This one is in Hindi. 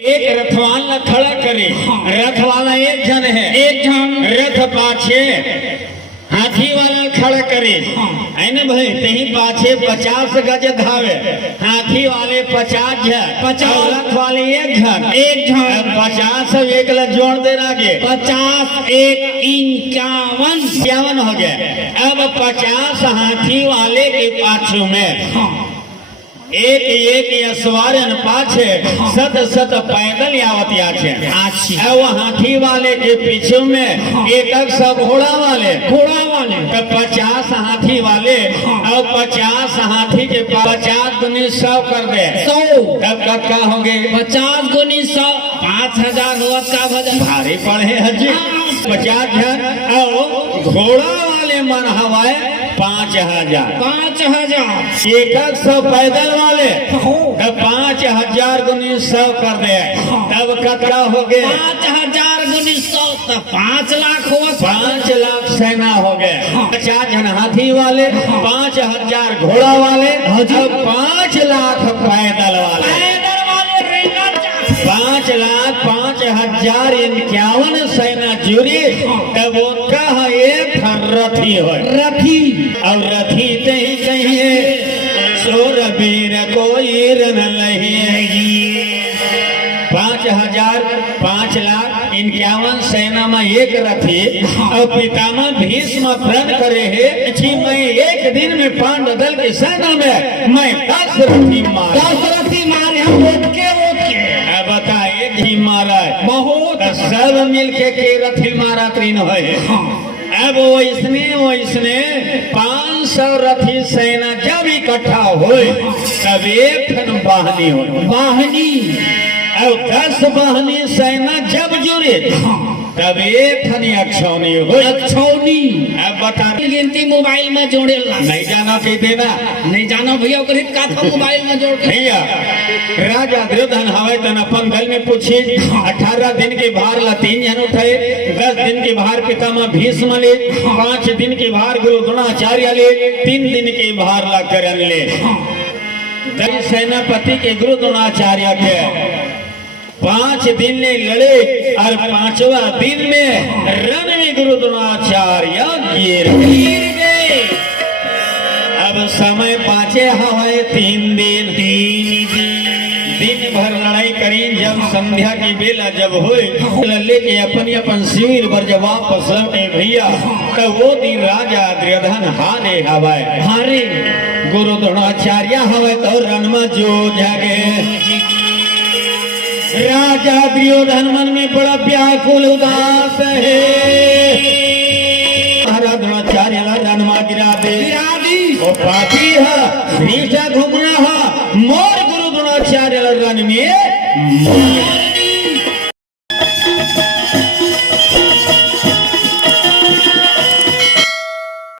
एक रथवाला खड़ा करे। रथ वाला एक जन है, एक जन रथ पाछे हाथी वाला खड़ा करे है ना भाई। कहीं पाछे 50 गज धावे, हाथी वाले 50 जन, 50 रथ वाले एक जन, 50 एक जोड़ दे आगे 50 1 51 हो गया। अब 50 हाथी वाले के पाछू में एक एक सवारन पाछे सत सत पैदल यावत याचे। वो हाथी वाले के पीछे में एक सब घोड़ा वाले तो 50 हाथी वाले और 50 हाथी के 50 गुनी 100 कर दे 100। तब क्या होंगे 50 गुनी 100 5000 हुआ का भजन भारी पड़े हजी। 50 जन और घोड़ा वाले मन हवाए 5000 एक 100 पैदल वाले तब 5000 गुनी 100 कर दे। तब कतरा हो गए 5000 गुनी 100 तब 5 लाख हुआ। 5 लाख सेना हो गए। 50 जन हाथी वाले 5000 घोड़ा वाले और 5 लाख पैदल वाले 5 लाख 5051 सेना जुड़ी। तब वो कहा एक रथी हो रथी और रथी कहीं कहीं सोर वीर कोई रन लही। 5000 5 लाख 51 सेना में एक रथी और पितामह भीष्म प्रण करे है कि मैं एक दिन में पांडव दल की सेना में मैं 10 रथी मारे हम रोक के बता एक ही मारा है बहुत सब मिलके के रथी मारा तीन है। अब वैसने 500 रथी सेना जब इकट्ठा हुए तब एक वाहनी हो वाहनी और 10 वाहनी सेना जब जुड़े तब एक अक्षौनी हो अक्षौनी। अब बता गिनती मोबाइल में जोड़े नहीं जाना के देना नहीं जाना भैया का था मोबाइल में जोड़ भैया। राजा दुर्योधन हवे तन अपन दल में पूछे 18 दिन के भार ला 3 जन उठाए, 10 दिन के भार पितामह भीष्म ले, 5 दिन के भार गुरु द्रोणाचार्य ले, 3 दिन के भार ला करण ले। सेनापति के गुरु द्रोणाचार्य के 5 दिन ने लड़े और 5वां दिन में रण में गुरु द्रोणाचार्य गिर गए। अब समय पाचे हवाए 3 दिन भर लड़ाई करी। जब संध्या की बेला जब हुए लेके अपन शिविर पर जब वापस लौटे भैया तो वो दिन राजा दुर्योधन हारे गुरु द्रोणाचार्य हवे तो रण में जो जगे। राजा दुर्योधन मन में बड़ा व्याकुल उदास है। द्रोणाचार्य रण में गिरा दे वो पापी है।